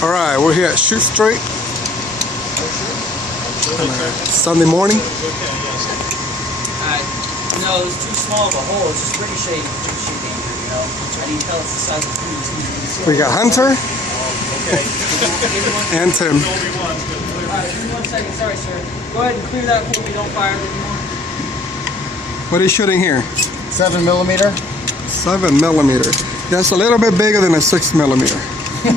Alright, we're here at Shoot Straight Sunday morning. No, it's too small of a hole. It's just ricocheting, you know. I need pellets the size of food. We got Hunter and Tim. Alright, give me 1 second. Sorry, sir. Go ahead and clear that for me. Don't fire it anymore. What are you shooting here? 7mm. 7mm. That's a little bit bigger than a 6mm. It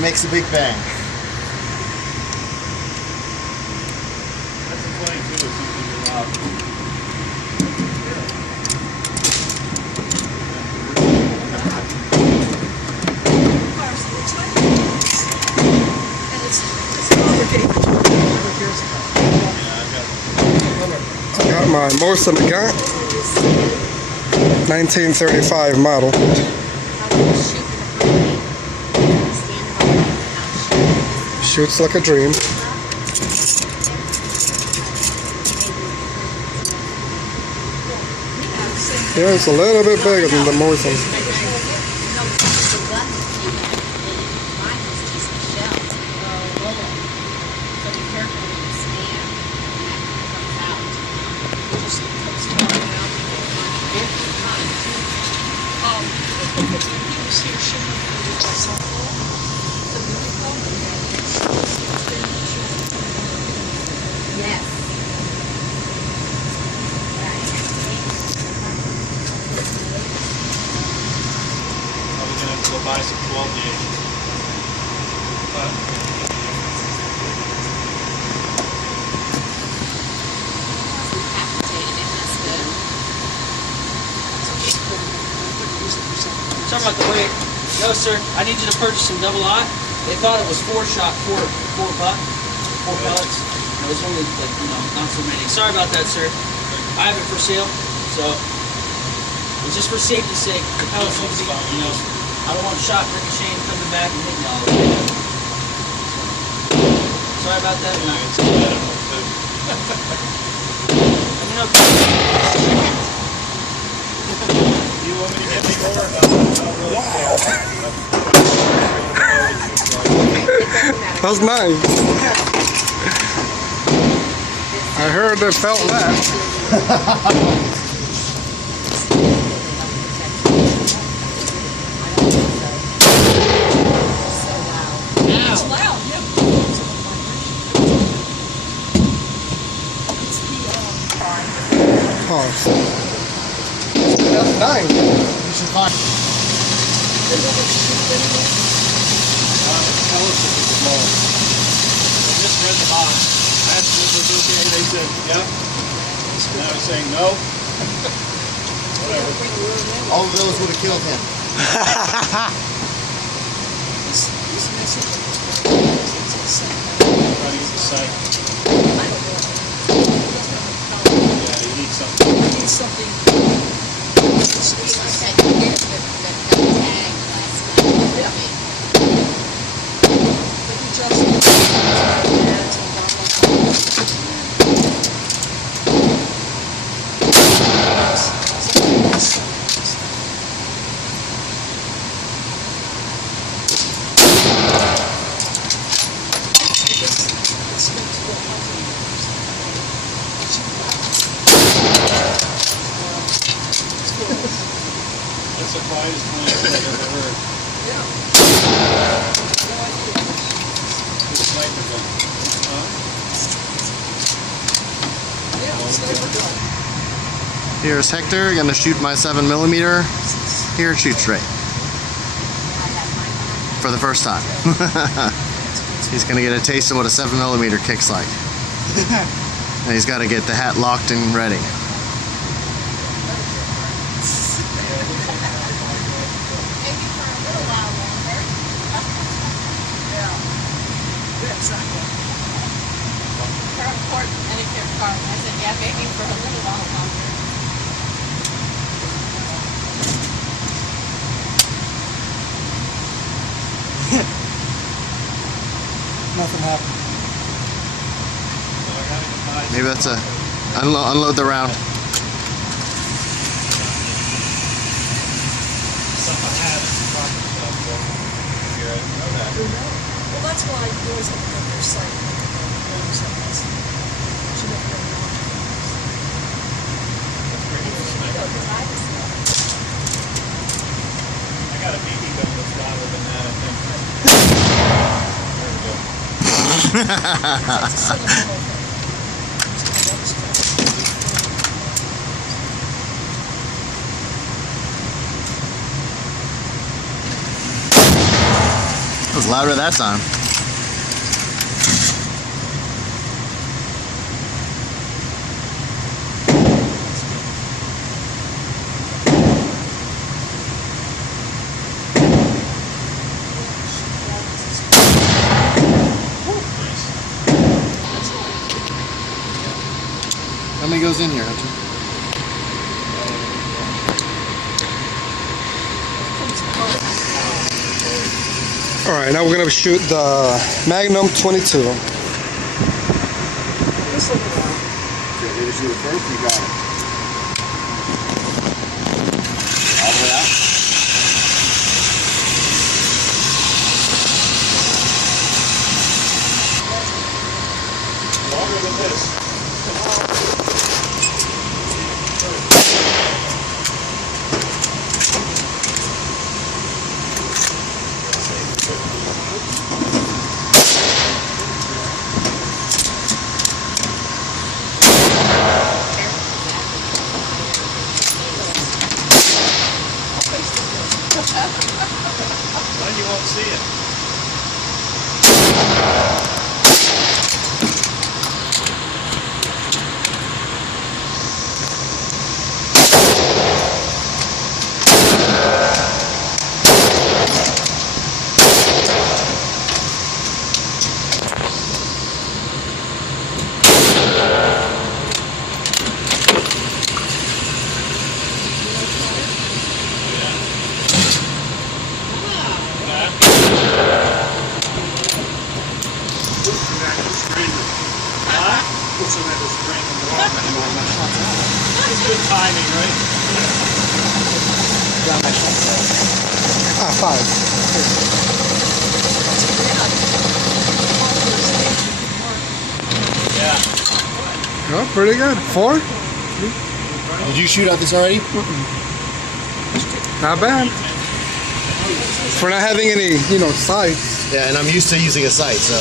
makes a big bang. I got my Mosin Nagant 1935 model. Shoots like a dream. Yeah, it's a little bit bigger than the Mosin. Go buy some 12 gauge. Sorry about the wait. No, sir. I need you to purchase some double aught. They thought it was four pellets. It was only like, you know, not so many. Sorry about that, sir. I have it for sale, so it's just for safety's sake. The pellets need to be, you know. I don't want shot ricocheting coming back and hitting all of it. Sorry about that. No. You know, You want me to get me more? Wow. That's nice. I heard they felt that. That's nice. You should find. I just read the box. I asked them if it was okay. They said, yeah. And I was saying no. Whatever. All of those would have killed him. Trying to get the sight. Yeah, you need something. You need something. That's the quietest plan I've ever heard. Good sniper gun. Here's Hector, gonna shoot my 7mm here at Shoot Straight. For the first time. He's gonna get a taste of what a 7mm kicks like. And he's gotta get the hat locked and ready. I said, yeah, maybe for a little while longer. Nothing happened. Maybe that's a unload the round. Stuff I have is the proper stuff. Well, that's why you always have to go to their site. I got a BB gun that's louder than that, I think. It was louder that time. How many goes in here, Hunter? All right, now we're gonna shoot the Magnum 22. Did you shoot it first? You got it. All the way out? Longer than this. Then you won't see it. It's good timing, right? Ah, 5. Yeah. Oh, pretty good. 4? Did you shoot out this already? Not bad. For not having any, sights. Yeah, and I'm used to using a sight, so.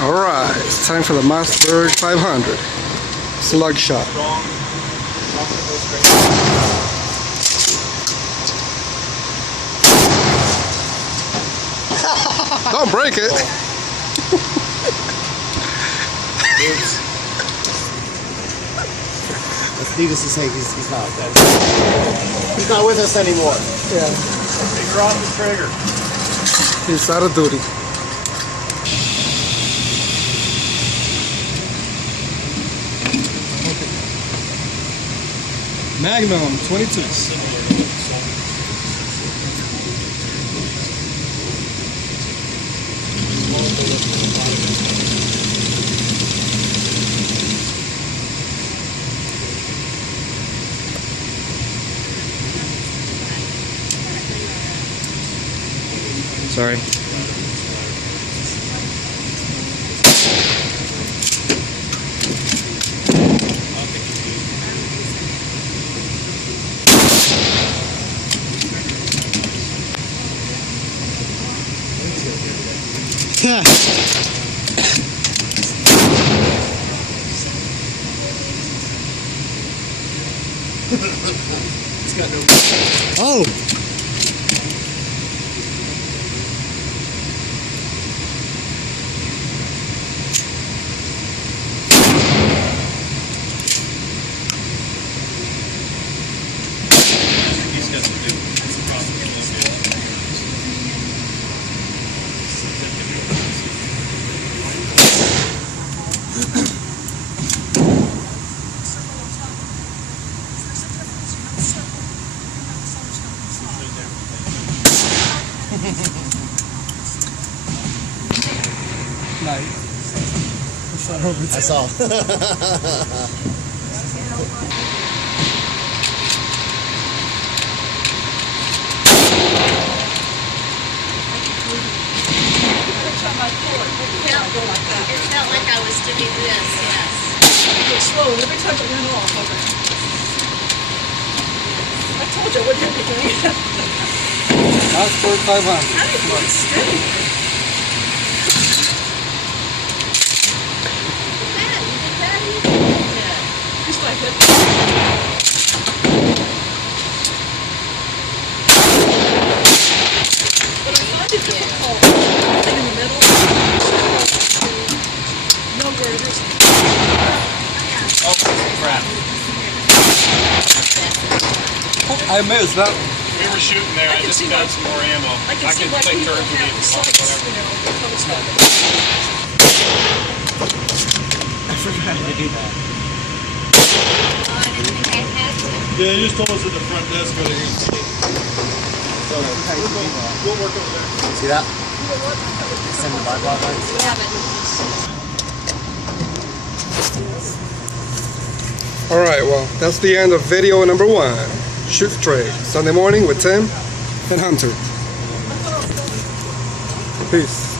All right, it's time for the Mossberg 500 slug shot. Don't break it. Needless to say, he's not dead. He's not with us anymore. Yeah, Finger off the trigger. he's out of duty. Magnum 22. Sorry. It's got no. Oh! He's got some good I saw. to be this, yes. Okay, slow. Every time it went off, okay. I told you I wouldn't hit anything. Mossberg 500. How do you keep it steady? Matt, you did that easy. Just like it. But I find it difficult. Anything in the middle. Know where it is. Oh, crap. I missed that. We were shooting there. I can just see got why- some more ammo. I can see why take people turns with have you. the sights, Whatever. you know, the telescope. I forgot to do that. Oh, I didn't think I had to. Yeah, you just told us at the front desk go to 8. So we'll work over there. See that? Send the bipod lights. Yeah, but All right, well, that's the end of video number 1. Shoot straight. Sunday morning with Tim and Hunter. Peace.